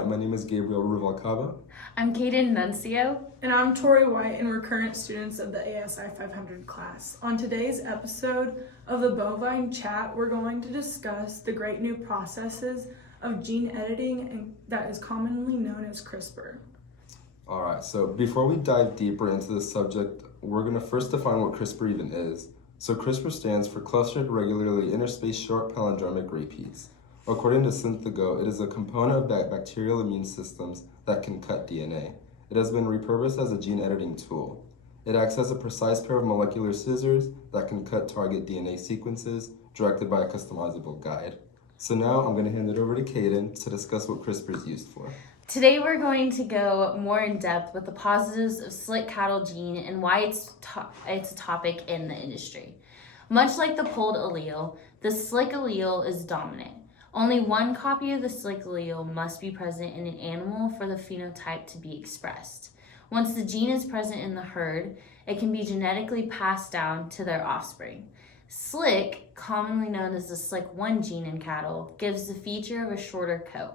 Hi, my name is Gabriel Ruvalcaba. I'm Kaden Nuncio. And I'm Tori White, and we're current students of the ASI 500 class. On today's episode of the Bovine Chat, we're going to discuss the great new processes of gene editing and that is commonly known as CRISPR. All right, so before we dive deeper into this subject, we're going to first define what CRISPR even is. So CRISPR stands for Clustered Regularly Interspaced Short Palindromic Repeats. According to Synthago, it is a component of bacterial immune systems that can cut DNA. It has been repurposed as a gene editing tool. It acts as a precise pair of molecular scissors that can cut target DNA sequences directed by a customizable guide. So now I'm going to hand it over to Kaden to discuss what CRISPR is used for. Today we're going to go more in depth with the positives of slick cattle gene and why it's a topic in the industry. Much like the polled allele, the slick allele is dominant. Only one copy of the slick allele must be present in an animal for the phenotype to be expressed. Once the gene is present in the herd, it can be genetically passed down to their offspring. Slick, commonly known as the SLIC1 gene in cattle, gives the feature of a shorter coat.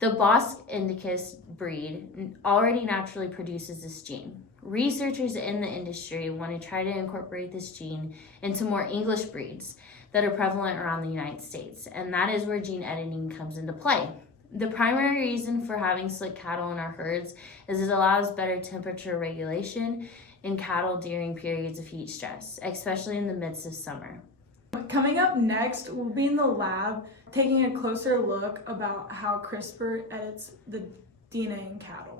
The Bosc indicus breed already naturally produces this gene. Researchers in the industry want to try to incorporate this gene into more English breeds that are prevalent around the United States, and that is where gene editing comes into play. The primary reason for having slick cattle in our herds is it allows better temperature regulation in cattle during periods of heat stress, especially in the midst of summer. Coming up next, we'll be in the lab taking a closer look about how CRISPR edits the DNA in cattle.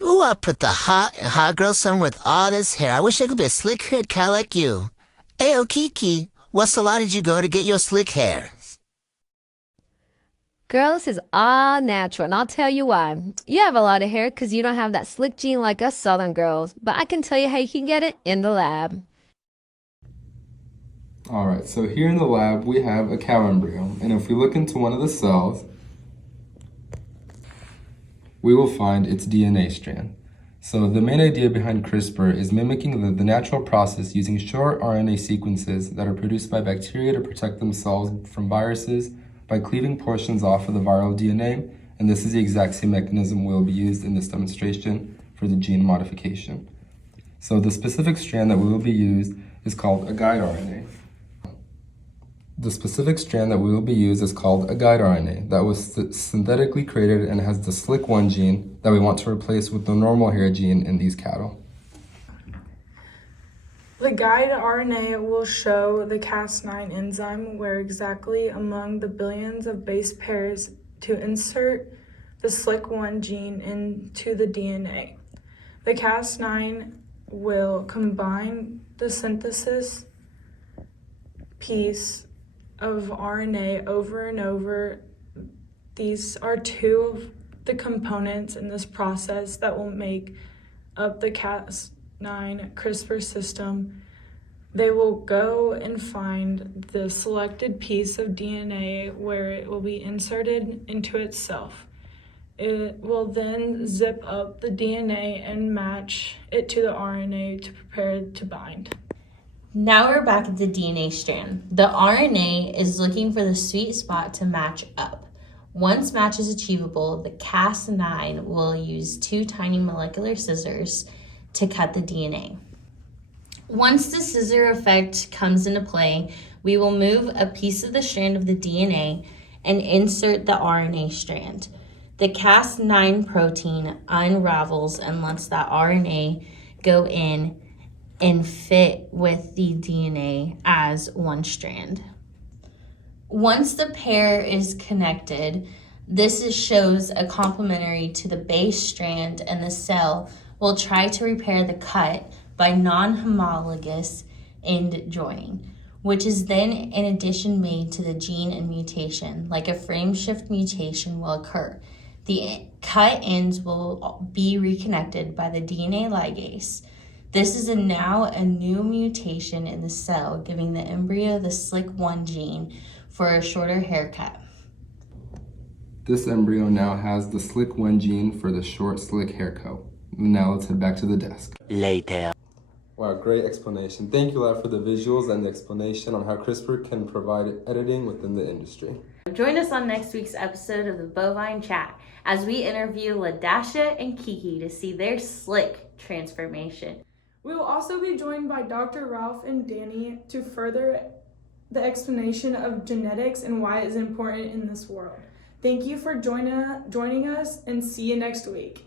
Ooh, I put the hot girl son with all this hair. I wish I could be a slick haired cow like you. Hey, Kiki, what salon did you go to get your slick hair? Girl, this is all natural, and I'll tell you why. You have a lot of hair because you don't have that slick gene like us Southern girls, but I can tell you how you can get it in the lab. All right, so here in the lab, we have a cow embryo, and if we look into one of the cells, we will find its DNA strand. So the main idea behind CRISPR is mimicking the natural process using short RNA sequences that are produced by bacteria to protect themselves from viruses by cleaving portions off of the viral DNA, and this is the exact same mechanism will be used in this demonstration for the gene modification. So the specific strand that will be used is called a guide RNA. The specific strand that will be used is called a guide RNA that was synthetically created and has the SLIC1 gene that we want to replace with the normal hair gene in these cattle. The guide RNA will show the Cas9 enzyme where exactly among the billions of base pairs to insert the SLIC1 gene into the DNA. The Cas9 will combine the synthesis piece of RNA over and over. These are two of the components in this process that will make up the Cas9 CRISPR system. They will go and find the selected piece of DNA where it will be inserted into itself. It will then zip up the DNA and match it to the RNA to prepare it to bind. Now we're back at the DNA strand. The RNA is looking for the sweet spot to match up. Once match is achievable, the Cas9 will use two tiny molecular scissors to cut the DNA. Once the scissor effect comes into play, we will move a piece of the strand of the DNA and insert the RNA strand. The Cas9 protein unravels and lets that RNA go in and fit with the DNA as one strand. Once the pair is connected, shows a complementary to the base strand, and the cell will try to repair the cut by non-homologous end joining, which is then an addition made to the gene and mutation, like a frame shift mutation will occur. The cut ends will be reconnected by the DNA ligase. This is now a new mutation in the cell, giving the embryo the SLIC1 gene for a shorter haircut. This embryo now has the SLIC1 gene for the short, slick haircut. Now let's head back to the desk. Later. Wow, great explanation. Thank you, Lad, for the visuals and the explanation on how CRISPR can provide editing within the industry. Join us on next week's episode of the Bovine Chat as we interview LaDasha and Kiki to see their slick transformation. We will also be joined by Dr. Ralph and Danny to further the explanation of genetics and why it is important in this world. Thank you for joining us, and see you next week.